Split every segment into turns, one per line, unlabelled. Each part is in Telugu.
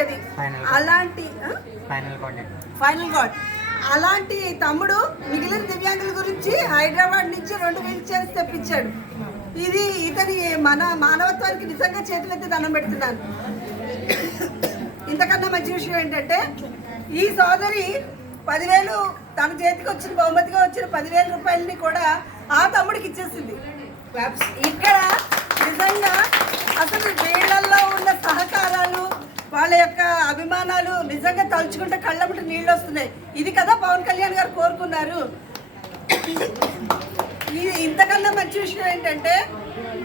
ఉండేది. అలాంటి?
ఫైనల్
గాడ్ అలాంటి తమ్ముడు మిగిలిన దివ్యాంగుల గురించి హైదరాబాద్ నుంచి రెండు వీల్ చైర్స్ తెప్పించాడు. ఇది ఇతని మన మానవత్వానికి నిజంగా చేతులెత్తి దండం పెడుతున్నాను. ఇంతకన్నా మంచి విషయం ఏంటంటే ఈ సోదరి పదివేలు తన చేతికి వచ్చిన బహుమతిగా వచ్చిన పదివేల రూపాయలని కూడా ఆ తమ్ముడికి ఇచ్చేసింది. ఇక్కడ నిజంగా అసలు వాళ్ళ యొక్క అభిమానాలు నిజంగా తలుచుకుంటే కళ్ళమ్మట నీళ్ళు వస్తున్నాయి. ఇది కదా పవన్ కళ్యాణ్ గారు కోరుకున్నారు. ఇది ఇంతకన్నా మంచి విషయం ఏంటంటే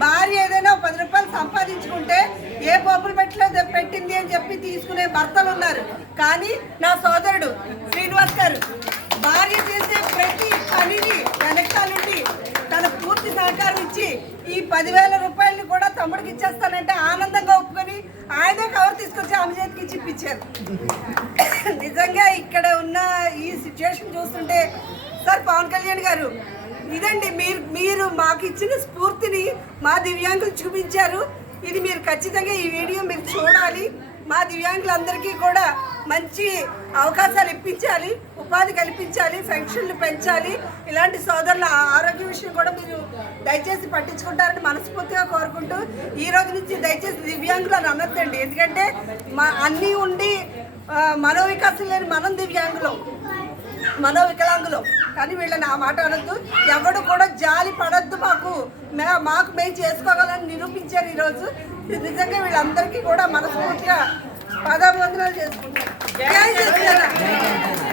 భార్య ఏదైనా పది రూపాయలు సంపాదించుకుంటే ఏ పోపులు పెట్టలేదు పెట్టింది అని చెప్పి తీసుకునే భర్తలు ఉన్నారు. కానీ నా సోదరుడు శ్రీనివాస్ గారు భార్య చేసే ప్రతి పనిని వెనకాలండి తన పూర్తి సహకారం ఇచ్చి ఈ పదివేల రూపాయలని కూడా తమ్ముడికి ఇచ్చేస్తానంటే ఆనందంగా తీసుకొచ్చి ఆమె నిజంగా ఇక్కడ ఉన్న ఈ సిచ్యువేషన్ చూస్తుంటే సార్ పవన్ కళ్యాణ్ గారు ఇదండి మీరు మీరు మాకు ఇచ్చిన స్ఫూర్తిని మా దివ్యాంగులు చూపించారు. ఇది మీరు ఖచ్చితంగా ఈ వీడియో మీరు చూడాలి. మా దివ్యాంగులందరికీ కూడా మంచి అవకాశాలు ఇప్పించాలి ఉపాధి కల్పించాలి పెన్షన్లు పెంచాలి. ఇలాంటి సోదరుల ఆరోగ్య విషయం కూడా మీరు దయచేసి పట్టించుకుంటారని మనస్ఫూర్తిగా కోరుకుంటూ ఈ రోజు నుంచి దయచేసి దివ్యాంగులు అని అనొద్దండి ఎందుకంటే మా అన్నీ ఉండి మనోవికాసం లేని మనం దివ్యాంగులం. మనోవికలాంగులం. కానీ వీళ్ళని ఆ మాట అనొద్దు. ఎవడు కూడా జాలి పడద్దు మాకు. మే- మాకు మేము చేసుకోగలని నిరూపించారు ఈరోజు. నిజంగా వీళ్ళందరికీ కూడా మనస్ఫూర్తిగా పదాభివందనాలు చేసుకుంటాం ஜெய் ஜெய்